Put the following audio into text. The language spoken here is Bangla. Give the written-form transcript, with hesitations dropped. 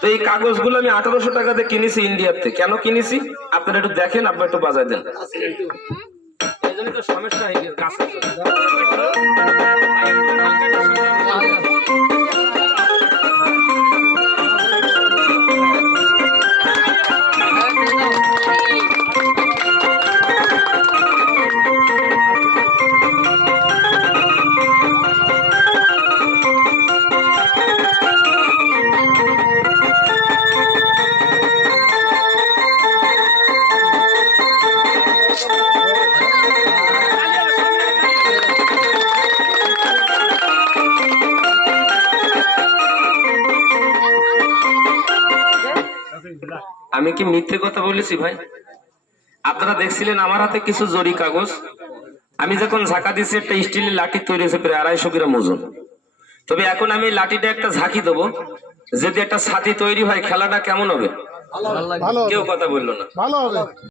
তো এই কাগজগুলো আমি 1800 টাকাতে কিনেছি ইন্ডিয়াতে। কেন কিনেছি আপনারা একটু দেখেন, আপনারা একটু বাজায় দেন। এই জন্য তো সমস্যা হয়ে গেছে গাছ আমি কি মিথ্যে কথা বলেছি ভাই? আপনারা দেখছিলেন আমার হাতে কিছু জরি কাগজ। আমি যখন ঝাঁকা দিচ্ছি একটা স্টিলের লাঠি তৈরি হয়েছে প্রায় 250 গ্রাম ওজন। তবে এখন আমি লাঠিটা একটা ঝাঁকি দেবো, যদি একটা ছাতি তৈরি হয় খেলাটা কেমন হবে? কেউ কথা বললো না। ভালো হবে।